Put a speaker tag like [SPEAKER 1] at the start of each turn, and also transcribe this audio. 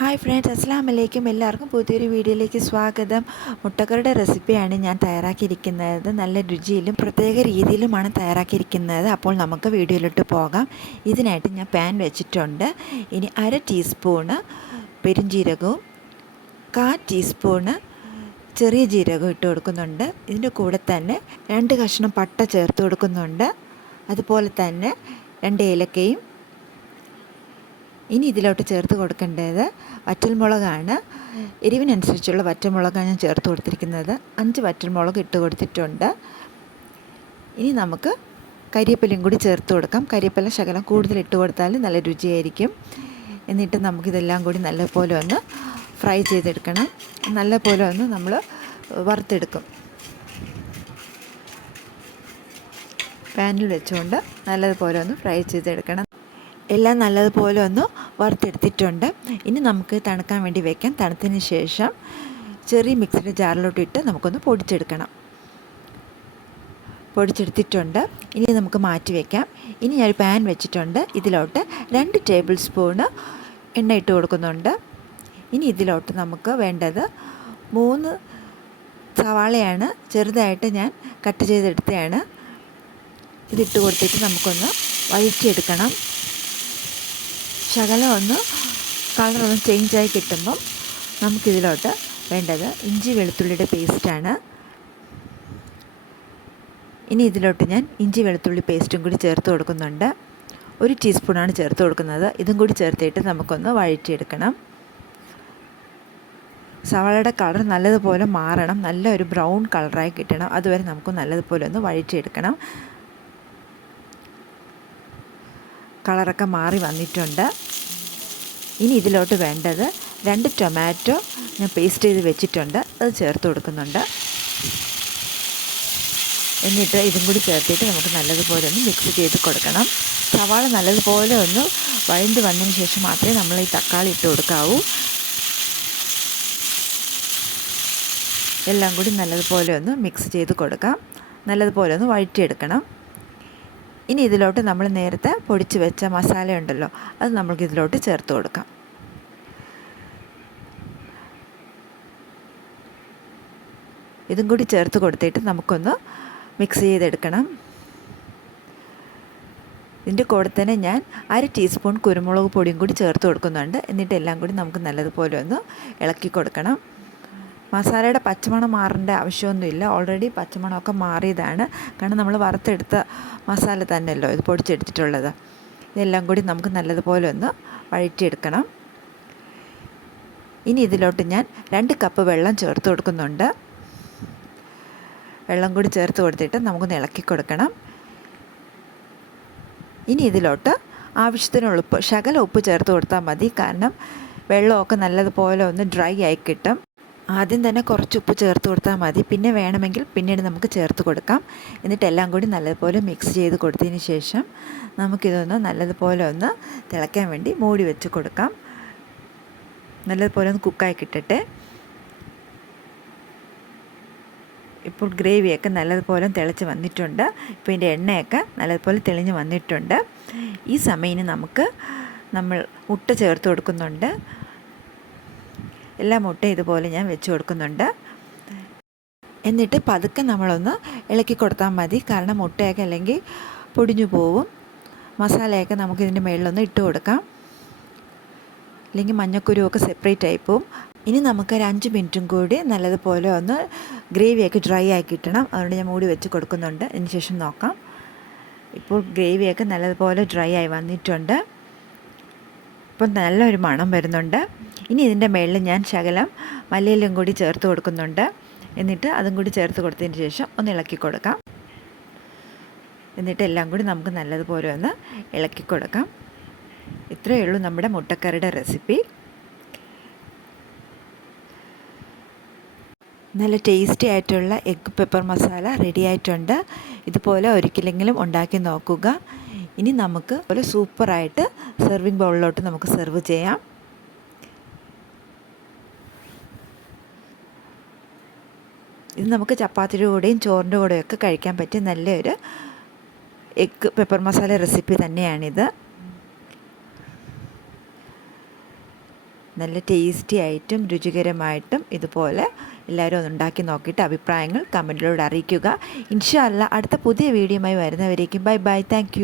[SPEAKER 1] Hi friends അസ്സാം വലൈക്കും എല്ലാവർക്കും പുതിയൊരു വീഡിയോയിലേക്ക് സ്വാഗതം. മുട്ടക്കറിയുടെ റെസിപ്പിയാണ് ഞാൻ തയ്യാറാക്കിയിരിക്കുന്നത്. നല്ല രുചിയിലും പ്രത്യേക രീതിയിലുമാണ് തയ്യാറാക്കിയിരിക്കുന്നത്. അപ്പോൾ നമുക്ക് വീഡിയോയിലോട്ട് പോകാം. ഇതിനായിട്ട് ഞാൻ പാൻ വെച്ചിട്ടുണ്ട്. ഇനി അര ടീസ്പൂണ് പെരുംജീരകവും കാ ടീസ്പൂണ് ചെറിയ ജീരകം ഇട്ട് കൊടുക്കുന്നുണ്ട്. ഇതിന്റെ കൂടെ തന്നെ രണ്ട് കഷ്ണം പട്ട ചേർത്ത് കൊടുക്കുന്നുണ്ട്. അതുപോലെ തന്നെ രണ്ട് ഏലക്കയും ഇനി ഇതിലോട്ട് ചേർത്ത് കൊടുക്കേണ്ടത് വറ്റൽമുളകാണ്. എരിവിനനുസരിച്ചുള്ള വറ്റൽമുളകാണ് ഞാൻ ചേർത്ത് കൊടുത്തിരിക്കുന്നത്. അഞ്ച് വറ്റൽമുളക് ഇട്ട് കൊടുത്തിട്ടുണ്ട്. ഇനി നമുക്ക് കരിയപ്പലയും കൂടി ചേർത്ത് കൊടുക്കാം. കരിയപ്പല ശകലം കൂടുതൽ ഇട്ട് കൊടുത്താൽ നല്ല രുചിയായിരിക്കും. എന്നിട്ട് നമുക്കിതെല്ലാം കൂടി നല്ലപോലെ ഒന്ന് ഫ്രൈ ചെയ്തെടുക്കണം. നല്ലപോലെ ഒന്ന് നമ്മൾ വറുത്തെടുക്കും. പാനിൽ വെച്ചുകൊണ്ട് നല്ലതുപോലെ ഒന്ന് ഫ്രൈ ചെയ്തെടുക്കണം. എല്ലാം നല്ലതുപോലെ ഒന്ന് വറുത്തെടുത്തിട്ടുണ്ട്. ഇനി നമുക്ക് തണുക്കാൻ വേണ്ടി വെക്കാം. തണുത്തതിന് ശേഷം ചെറിയ മിക്സിയുടെ ജാറിലോട്ട് ഇട്ട് നമുക്കൊന്ന് പൊടിച്ചെടുക്കണം. പൊടിച്ചെടുത്തിട്ടുണ്ട്. ഇനി നമുക്ക് മാറ്റി വയ്ക്കാം ഇനി ഞാൻ പാൻ വെച്ചിട്ടുണ്ട്. ഇതിലോട്ട് രണ്ട് ടേബിൾ സ്പൂണ് എണ്ണ ഇട്ട് കൊടുക്കുന്നുണ്ട്. ഇനി ഇതിലോട്ട് നമുക്ക് വേണ്ടത് മൂന്ന് സവാളയാണ് ചെറുതായിട്ട് ഞാൻ കട്ട് ചെയ്തെടുത്തതാണ്. ഇതിട്ട് കൊടുത്തിട്ട് നമുക്കൊന്ന് വഴറ്റിയെടുക്കണം. ശകലം ഒന്ന് കളറൊന്ന് ചേഞ്ചായി കിട്ടുമ്പം നമുക്കിതിലോട്ട് വേണ്ടത് ഇഞ്ചി വെളുത്തുള്ളിയുടെ പേസ്റ്റാണ്. ഇനി ഇതിലോട്ട് ഞാൻ ഇഞ്ചി വെളുത്തുള്ളി പേസ്റ്റും കൂടി ചേർത്ത് കൊടുക്കുന്നുണ്ട്. ഒരു ടീസ്പൂണാണ് ചേർത്ത് കൊടുക്കുന്നത്. ഇതും കൂടി ചേർത്തിട്ട് നമുക്കൊന്ന് വഴറ്റിയെടുക്കണം. സവാളയുടെ കളർ നല്ലതുപോലെ മാറണം. നല്ലൊരു ബ്രൗൺ കളറായി കിട്ടണം. അതുവരെ നമുക്ക് നല്ലതുപോലെ ഒന്ന് വഴറ്റിയെടുക്കണം. കളറൊക്കെ മാറി വന്നിട്ടുണ്ട്. ഇനി ഇതിലോട്ട് വേണ്ടത് രണ്ട് ടൊമാറ്റോ ഞാൻ പേസ്റ്റ് ചെയ്ത് വെച്ചിട്ടുണ്ട്. അത് ചേർത്ത് കൊടുക്കുന്നുണ്ട്. എന്നിട്ട് ഇതും കൂടി ചേർത്തിട്ട് നമുക്ക് നല്ലതുപോലെ ഒന്ന് മിക്സ് ചെയ്ത് കൊടുക്കണം. സവാള നല്ലതുപോലെ ഒന്ന് വഴണ്ട് വന്നതിന് ശേഷം മാത്രമേ നമ്മൾ ഈ തക്കാളി ഇട്ട് കൊടുക്കാവൂ. എല്ലാം കൂടി നല്ലതുപോലെ ഒന്ന് മിക്സ് ചെയ്ത് കൊടുക്കാം. നല്ലതുപോലെ ഒന്ന് വഴറ്റിയെടുക്കണം. ഇനി ഇതിലോട്ട് നമ്മൾ നേരത്തെ പൊടിച്ച് വെച്ച മസാല ഉണ്ടല്ലോ അത് നമ്മൾക്ക് ഇതിലോട്ട് ചേർത്ത് കൊടുക്കാം. ഇതും കൂടി ചേർത്ത് കൊടുത്തിട്ട് നമുക്കൊന്ന് മിക്സ് ചെയ്തെടുക്കണം. ഇതിന്റെ കൂടെ തന്നെ ഞാൻ അര ടീസ്പൂൺ കുരുമുളക് പൊടിയും കൂടി ചേർത്ത് കൊടുക്കുന്നുണ്ട്. എന്നിട്ട് എല്ലാം കൂടി നമുക്ക് നല്ലതുപോലെ ഒന്ന് ഇളക്കി കൊടുക്കണം. മസാലയുടെ പച്ചമണം മാറേണ്ട ആവശ്യമൊന്നുമില്ല. ഓൾറെഡി പച്ചമണമൊക്കെ മാറിയതാണ്. കാരണം നമ്മൾ വറുത്തെടുത്ത മസാല തന്നെയല്ലോ ഇത് പൊടിച്ചെടുത്തിട്ടുള്ളത്. ഇതെല്ലാം കൂടി നമുക്ക് നല്ലതുപോലെ ഒന്ന് വഴറ്റിയെടുക്കണം. ഇനി ഇതിലോട്ട് ഞാൻ രണ്ട് കപ്പ് വെള്ളം ചേർത്ത് കൊടുക്കുന്നുണ്ട്. വെള്ളം കൂടി ചേർത്ത് കൊടുത്തിട്ട് നമുക്കൊന്ന് ഇളക്കി കൊടുക്കണം. ഇനി ഇതിലോട്ട് ആവശ്യത്തിനുള്ള ഉപ്പ് ശകല ഉപ്പ് ചേർത്ത് കൊടുത്താൽ മതി. കാരണം വെള്ളമൊക്കെ നല്ലതുപോലെ ഒന്ന് ഡ്രൈ ആയി കിട്ടും. ആദ്യം തന്നെ കുറച്ച് ഉപ്പ് ചേർത്ത് കൊടുത്താൽ മതി. പിന്നെ വേണമെങ്കിൽ പിന്നീട് നമുക്ക് ചേർത്ത് കൊടുക്കാം. എന്നിട്ട് എല്ലാം കൂടി നല്ലതുപോലെ മിക്സ് ചെയ്ത് കൊടുത്തതിന് ശേഷം നമുക്കിതൊന്ന് നല്ലതുപോലെ ഒന്ന് തിളയ്ക്കാൻ വേണ്ടി മൂടി വെച്ച് കൊടുക്കാം. നല്ലതുപോലെ ഒന്ന് കുക്കായി കിട്ടട്ടെ. ഇപ്പോൾ ഗ്രേവിയൊക്കെ നല്ലതുപോലെ തിളച്ച് വന്നിട്ടുണ്ട്. ഇപ്പോൾ ഇതിന്റെ എണ്ണയൊക്കെ നല്ലതുപോലെ തെളിഞ്ഞ് വന്നിട്ടുണ്ട്. ഈ സമയം നമുക്ക് നമ്മൾ മുട്ട ചേർത്ത് കൊടുക്കുന്നുണ്ട്. എല്ലാ മുട്ടയും ഇതുപോലെ ഞാൻ വെച്ച് കൊടുക്കുന്നുണ്ട്. എന്നിട്ട് പതുക്കെ നമ്മളൊന്ന് ഇളക്കി കൊടുത്താൽ മതി. കാരണം മുട്ടയൊക്കെ അല്ലെങ്കിൽ പൊടിഞ്ഞു പോവും. മസാലയൊക്കെ നമുക്ക് ഇതിന്റെ മുകളിലൊന്ന് ഇട്ട് കൊടുക്കാം. അല്ലെങ്കിൽ മഞ്ഞക്കുരുവൊക്കെ സെപ്പറേറ്റ് ആയി പോവും. ഇനി നമുക്ക് ഒരു അഞ്ച് മിനിറ്റും കൂടി നല്ലതുപോലെ ഒന്ന് ഗ്രേവിയൊക്കെ ഡ്രൈ ആക്കി കിട്ടണം. അതുകൊണ്ട് ഞാൻ മൂടി വെച്ച് കൊടുക്കുന്നുണ്ട്. അതിന് ശേഷം നോക്കാം. ഇപ്പോൾ ഗ്രേവിയൊക്കെ നല്ലതുപോലെ ഡ്രൈ ആയി വന്നിട്ടുണ്ട്. ഇപ്പം നല്ലൊരു മണം വരുന്നുണ്ട്. ഇനി ഇതിന്റെ മുകളിൽ ഞാൻ ശകലം മല്ലിയിലും കൂടി ചേർത്ത് കൊടുക്കുന്നുണ്ട്. എന്നിട്ട് അതും കൂടി ചേർത്ത് കൊടുത്തതിന് ശേഷം ഒന്ന് ഇളക്കി കൊടുക്കാം. എന്നിട്ട് എല്ലാം കൂടി നമുക്ക് നല്ലതുപോലെ ഒന്ന് ഇളക്കി കൊടുക്കാം. ഇത്രയേ ഉള്ളൂ നമ്മുടെ മുട്ടക്കറിയുടെ റെസിപ്പി. നല്ല ടേസ്റ്റി ആയിട്ടുള്ള എഗ്ഗ് പെപ്പർ മസാല റെഡി ആയിട്ടുണ്ട്. ഇതുപോലെ ഒരിക്കലെങ്കിലും ഉണ്ടാക്കി നോക്കുക. ഇനി നമുക്ക് ഒരു സൂപ്പറായിട്ട് സെർവിങ് ബൗളിലോട്ട് നമുക്ക് സെർവ് ചെയ്യാം. ഇത് നമുക്ക് ചപ്പാത്തിയുടെ കൂടെയും ചോറിന്റെ കൂടെയും ഒക്കെ കഴിക്കാൻ പറ്റിയ നല്ലൊരു എഗ്ഗ് പെപ്പർ മസാല റെസിപ്പി തന്നെയാണിത്. നല്ല ടേസ്റ്റി ആയിട്ടും രുചികരമായിട്ടും ഇതുപോലെ എല്ലാവരും ഒന്ന് ഉണ്ടാക്കി നോക്കിയിട്ട് അഭിപ്രായങ്ങൾ കമന്റിലൂടെ അറിയിക്കുക. ഇൻഷാല്ല അടുത്ത പുതിയ വീഡിയോയുമായി വരുന്നവരേക്കും ബൈ ബൈ താങ്ക്